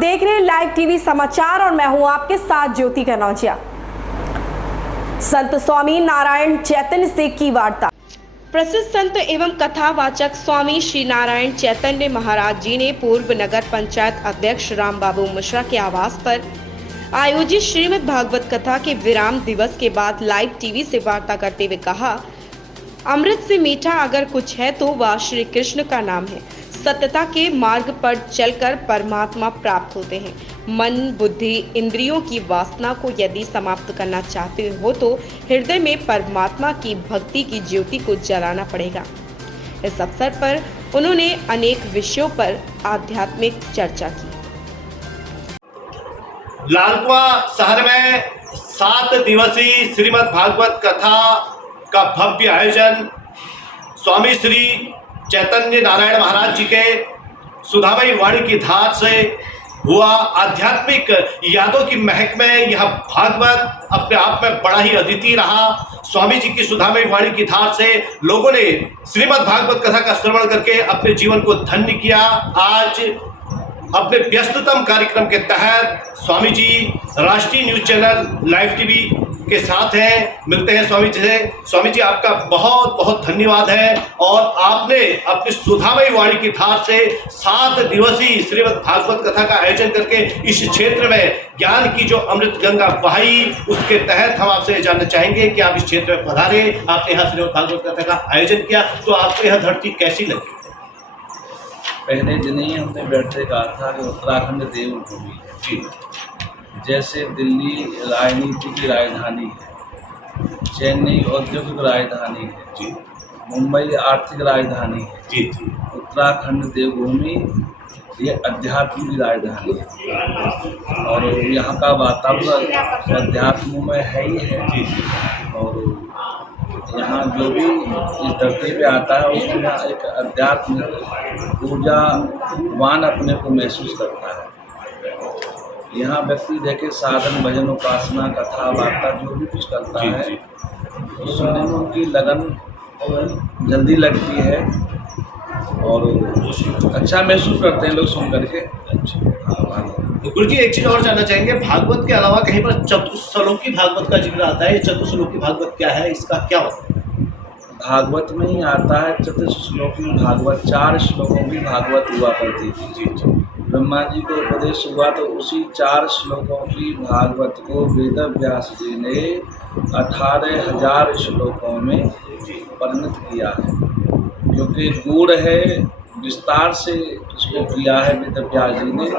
देख रहे हैं लाइव टीवी समाचार और मैं हूं आपके साथ ज्योति कनौजिया। संत स्वामी नारायण चैतन्य से की वार्ता। प्रसिद्ध संत एवं कथावाचक स्वामी श्री नारायण चैतन्य महाराज जी ने पूर्व नगर पंचायत अध्यक्ष राम बाबू मिश्रा के आवास पर आयोजित श्रीमद् भागवत कथा के विराम दिवस के बाद लाइव टीवी से वार्ता करते हुए कहा, अमृत से मीठा अगर कुछ है तो वह श्री कृष्ण का नाम है। सत्यता के मार्ग पर चलकर परमात्मा प्राप्त होते हैं। मन, बुद्धि, इंद्रियों की वासना को यदि समाप्त करना चाहते हो तो हृदय में परमात्मा की भक्ति की ज्योति को जलाना पड़ेगा। इस अवसर पर उन्होंने अनेक विषयों पर आध्यात्मिक चर्चा की। लालकुआं शहर में 7 दिवसीय श्रीमद् भागवत कथा का भव्य आयोजन स्वामी श्री चैतन्य नारायण महाराज जी के सुधामयी वाणी की धार से हुआ। आध्यात्मिक यादों की महक में यह भागवत अपने आप में बड़ा ही अद्वितीय रहा। स्वामी जी की सुधामयी वाणी की धार से लोगों ने श्रीमद् भागवत कथा का श्रवण करके अपने जीवन को धन्य किया। आज अपने व्यस्ततम कार्यक्रम के तहत स्वामी जी राष्ट्रीय न्यूज चैनल लाइव टीवी के साथ हैं। मिलते हैं स्वामी जी से। स्वामी जी, आपका बहुत बहुत धन्यवाद है और आपने अपनी सुधामयी वाणी की धार से 7 दिवसीय श्रीमद् भागवत कथा का आयोजन करके इस क्षेत्र में ज्ञान की जो अमृत गंगा बहाई, उसके तहत हम आपसे जानना चाहेंगे कि आप इस क्षेत्र में पधारे, आपने यहाँ श्रीमद् भागवत कथा का आयोजन किया, तो आपको यह धरती कैसी लगी? पहले दिन ही हमने बैठते कहा था कि उत्तराखंड देवभूमि है जी। जैसे दिल्ली राजनीति की राजधानी है, चेन्नई औद्योगिक राजधानी है जी, मुंबई आर्थिक राजधानी है जी जी, उत्तराखंड देवभूमि ये अध्यात्म की राजधानी है और यहाँ का वातावरण अध्यात्म में है ही है जी। और यहाँ जो भी इस धरती पे आता है उसमें एक अध्यात्म ऊर्जावान अपने को महसूस करता है। यहाँ व्यक्ति देखे साधन, भजन, उपासना, कथा, वार्ता जो भी कुछ करता है तो सुनने में उनकी लगन जल्दी लगती है और अच्छा महसूस करते हैं लोग सुन करके। तो गुरु जी, एक चीज और जानना चाहेंगे, भागवत के अलावा कहीं पर चतुश्लोकी भागवत का जिक्र आता है। ये चतुश्लोकी भागवत क्या है, इसका क्या होता है? भागवत में ही आता है चतुश्लोकी भागवत। 4 श्लोकों की भागवत हुआ करती थी जी। ब्रह्मा जी को उपदेश हुआ तो उसी 4 श्लोकों की भागवत को वेद व्यास जी ने 18,000 श्लोकों में परिणत किया है, क्योंकि गूढ़ है, विस्तार से इसको किया है वेद व्यास जी ने।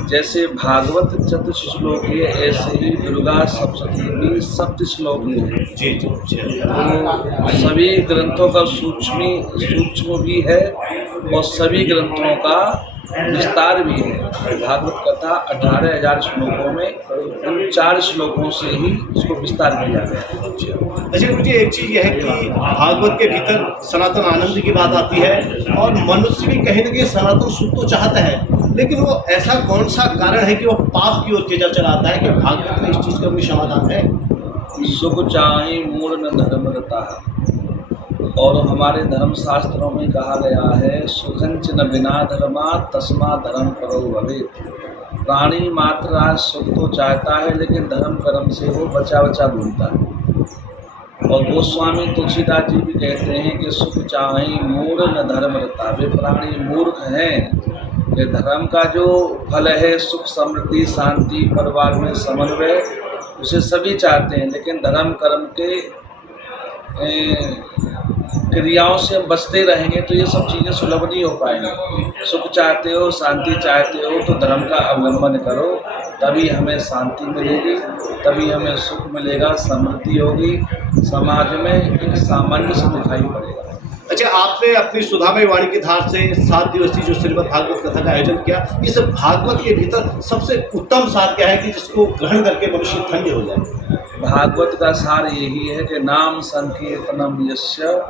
जैसे भागवत चतुश्लोकी है, ऐसे ही दुर्गा सप्तशती भी 7 श्लोकी है जी जी। तो सभी ग्रंथों का सूक्ष्म भी है और सभी ग्रंथों का विस्तार भी है। भागवत कथा 18,000 श्लोकों में उन 4 श्लोकों से ही उसको विस्तार किया गया है। अच्छा गुरु जी, एक चीज़ यह है कि भागवत के भीतर सनातन आनंद की बात आती है और मनुष्य भी कहीं ना कहीं सनातन सुख तो चाहता है, लेकिन वो ऐसा कौन सा कारण है कि वो पाप की ओर चलाता है कि भागवत में इस चीज़ का कोई समाधान है? सुख चाहि मूढ़ न धर्म रता है। और हमारे धर्म शास्त्रों में कहा गया है, सुखंच न बिना धर्मा तस्मा धर्म करो भवेत्। प्राणी मात्र आज सुख तो चाहता है लेकिन धर्म कर्म से वो बचा घूमता है। और गोस्वामी तुलसीदास जी भी कहते हैं कि सुख चाहि मूढ़ न धर्म रता। वे प्राणी मूर्ख हैं कि धर्म का जो फल है, सुख, समृद्धि, शांति, परिवार में समन्वय, उसे सभी चाहते हैं, लेकिन धर्म कर्म के क्रियाओं से हम बचते रहेंगे तो ये सब चीज़ें सुलभ नहीं हो पाएंगी। सुख चाहते हो, शांति चाहते हो तो धर्म का अवलंबन करो, तभी हमें शांति मिलेगी, तभी हमें सुख मिलेगा, समृद्धि होगी, समाज में एक सामंजस्य दिखाई पड़ेगा। अच्छा, आपने अपनी सुधामयी वाणी की धार से 7 दिवसीय जो श्रीमद् भागवत कथा का आयोजन किया, इस भागवत के भीतर सबसे उत्तम सार क्या है कि जिसको ग्रहण करके मनुष्य धन्य हो जाए? भागवत का सार यही है कि नाम संकीर्तनम यस्य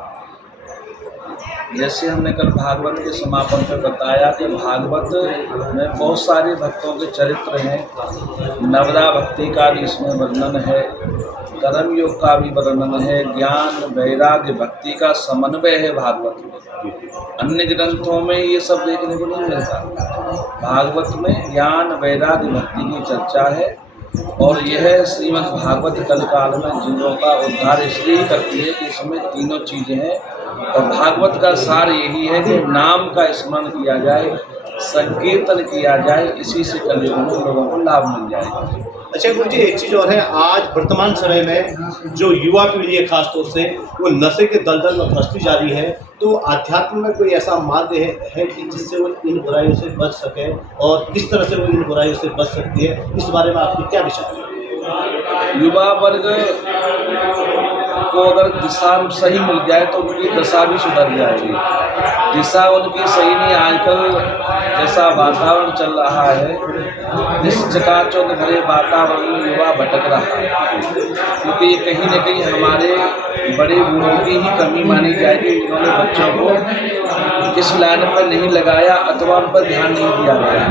जैसे हमने कल भागवत के समापन पर बताया कि भागवत में बहुत सारे भक्तों के चरित्र हैं। नवदा भक्ति का भी इसमें वर्णन है, कर्म योग का भी वर्णन है, ज्ञान वैराग्य भक्ति का समन्वय है भागवत में। अन्य ग्रंथों में ये सब देखने को नहीं मिलता। भागवत में ज्ञान वैराग्य भक्ति की चर्चा है और यह श्रीमद् भागवत कल काल में जीवों का उद्धार इसलिए करती है कि इसमें तीनों चीज़ें हैं। और भागवत का सार यही है कि नाम का स्मरण किया जाए, संकीर्तन किया जाए, इसी से कलयुग में लोगों को लाभ मिल जाएगा। अच्छा गुरु जी, एक चीज़ और है, आज वर्तमान समय में जो युवा पीढ़ी है खासतौर से वो नशे के दलदल में फंसती जा रही है, तो अध्यात्म में कोई ऐसा मार्ग है कि जिससे वो इन बुराइयों से बच सके और किस तरह से वो इन बुराइयों से बच सकती है, इस बारे में आपके क्या विचार है? युवा वर्ग को अगर दिशा सही मिल जाए तो उनकी दशा भी सुधर जाएगी। दिशा उनकी सही नहीं, आजकल जैसा वातावरण चल रहा है, इस चकाचौंध भरे वातावरण में युवा भटक रहा है, क्योंकि ये कहीं न कहीं हमारे बड़े बूढ़ों की ही कमी मानी जाएगी जिन्होंने बच्चों को इस लाइन पर नहीं लगाया अथवा उन पर ध्यान नहीं दिया गया।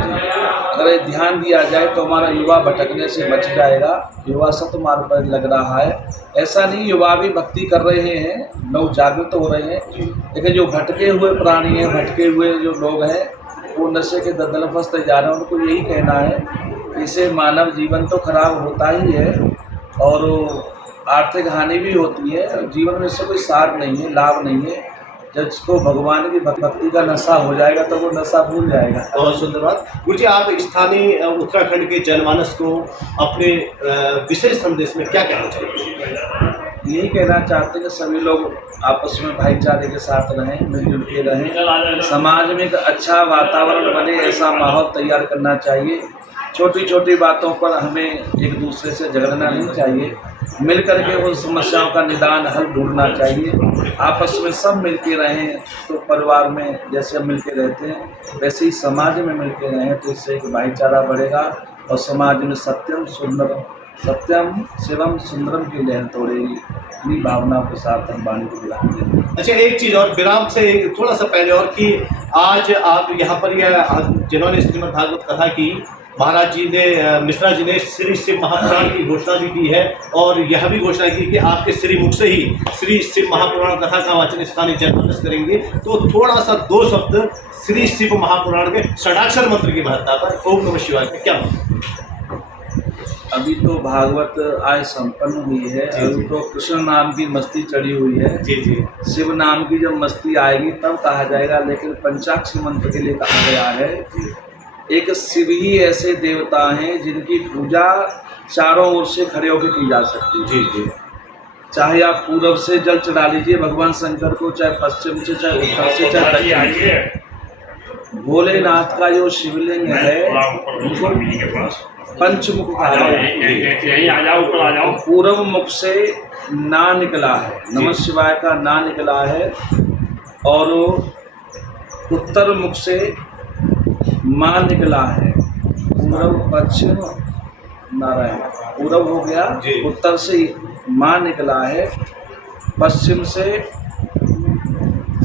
अगर ध्यान दिया जाए तो हमारा युवा भटकने से बच जाएगा। युवा सत मार्ग पर लग रहा है, ऐसा नहीं युवा भी भक्ति कर रहे हैं, लोग जागृत हो रहे हैं, लेकिन जो भटके हुए प्राणी हैं, भटके हुए जो लोग हैं, वो नशे के दलदल में फंसते जा रहे हैं। उनको यही कहना है कि इससे मानव जीवन तो खराब होता ही है और आर्थिक हानि भी होती है। जीवन में इससे कोई सार नहीं है, लाभ नहीं है। जब इसको भगवान की भक्ति का नशा हो जाएगा तो वो नशा भूल जाएगा। बहुत सुंदर बात। गुरु जी, आप स्थानीय उत्तराखंड के जनमानस को अपने विशेष संदेश में क्या कहना चाहिए? यही कहना चाहते हैं कि सभी लोग आपस में भाईचारे के साथ रहें, मिलजुल के रहें, समाज में एक अच्छा वातावरण बने, ऐसा माहौल तैयार करना चाहिए। छोटी छोटी बातों पर हमें एक दूसरे से झगड़ना नहीं चाहिए, मिल करके उन समस्याओं का निदान हल ढूंढना चाहिए। आपस में सब मिल के रहें तो परिवार में जैसे मिल के रहते हैं वैसे ही समाज में मिल के रहें तो इससे एक भाईचारा बढ़ेगा और समाज में सत्यम शिवम सुंदरम की लहर तोड़ेगी। इन्हीं भावनाओं के साथ हम वाणी को विराम देंगे। अच्छा, एक चीज़ और विराम से थोड़ा सा पहले और कि आज आप यहाँ पर यह जिन्होंने श्रीमद् भागवत कथा की, महाराज जी ने, मिश्रा जी ने श्री शिव महापुराण की घोषणा भी की है और यह भी घोषणा की कि आपके श्री मुख से ही श्री शिव महापुराण कथा का वाचन स्थानीय जनमानस करेंगे। तो थोड़ा सा दो शब्द श्री शिव महापुराण के षडाक्षर मंत्र की महत्ता पर ओम नमः शिवाय का क्या? अभी तो भागवत आज संपन्न हुई है, अभी तो कृष्ण नाम की मस्ती चढ़ी हुई है। जी जी। शिव नाम की जब मस्ती आएगी तब कहा जाएगा, लेकिन पंचाक्षर मंत्र के लिए कहा गया है। एक शिव ही ऐसे देवता हैं जिनकी पूजा चारों ओर से खड़े होकर की जा सकती है। जी जी। चाहे आप पूरब से जल चढ़ा लीजिए भगवान शंकर को, चाहे पश्चिम से, चाहे उत्तर से, चाहे दक्षिण से। भोलेनाथ का जो शिवलिंग है पंचमुख का है, पूर्व मुख से ना निकला है, नमः शिवाय का ना निकला है, और उत्तर मुख से माँ निकला है। पूर्व पश्चिम नारायण, पूर्व हो गया, उत्तर से माँ निकला है, पश्चिम से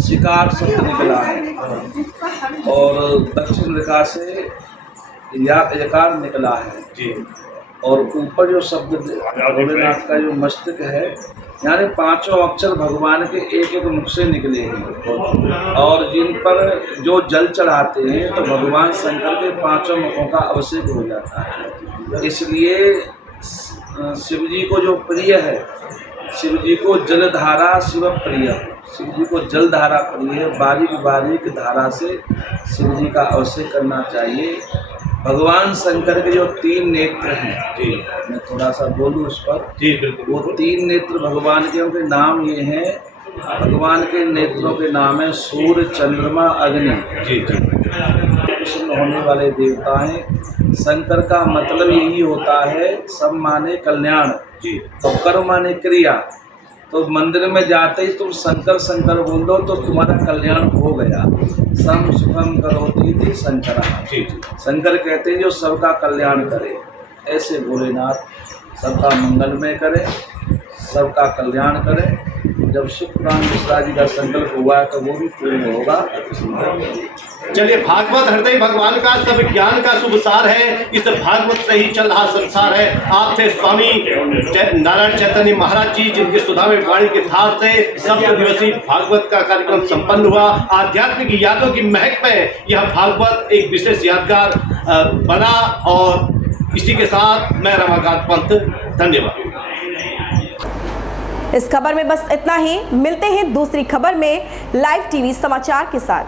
शिकार शब्द निकला है और दक्षिण रेखा से यकार निकला है जी। और ऊपर जो शब्द भोलेनाथ का जो मस्तक है, यानी पांचों अक्षर भगवान के एक एक मुख से निकले हैं। और जिन पर जो जल चढ़ाते हैं तो भगवान शंकर के पांचों मुखों का अभिषेक हो जाता है। इसलिए शिव जी को जो प्रिय है, शिव जी को जलधारा शिव प्रिय, शिव जी को जलधारा प्रिय है। बारीक बारीक धारा से शिव जी का अभिषेक करना चाहिए। भगवान शंकर के जो तीन नेत्र हैं, जी मैं थोड़ा सा बोलूँ उस पर। जी बिल्कुल। वो तीन नेत्र भगवान के, उनके नाम ये हैं, भगवान के नेत्रों के नाम है सूर्य, चंद्रमा, अग्नि। जी जी। प्रसन्न होने वाले देवता हैं। शंकर का मतलब यही होता है, सब माने कल्याण, जी, तो कर्म माने क्रिया। तो मंदिर में जाते ही तुम शंकर शंकर बोल दो तो तुम्हारा कल्याण हो गया। सम सुखम करोति थी शंकर। शंकर कहते हैं जो सबका कल्याण करे। ऐसे भोलेनाथ सबका मंगलमय करे, सबका कल्याण करे। जब शिवपुराण मिश्रा जी का संकल्प हुआ है तो वो भी पूर्ण होगा। चलिए, भागवत हृदय भगवान का सब ज्ञान का शुभ सार है। इस भागवत से ही चल रहा संसार है। आपसे स्वामी नारायण चैतन्य महाराज जी, जिनके सुधा में वाणी के धार से 7 दिवसीय भागवत का कार्यक्रम संपन्न हुआ। आध्यात्मिक यादों की महक में यह भागवत एक विशेष यादगार बना। और इसी के साथ मैं रमाकांत पंत, धन्यवाद। इस खबर में बस इतना ही। मिलते हैं दूसरी खबर में लाइव टीवी समाचार के साथ।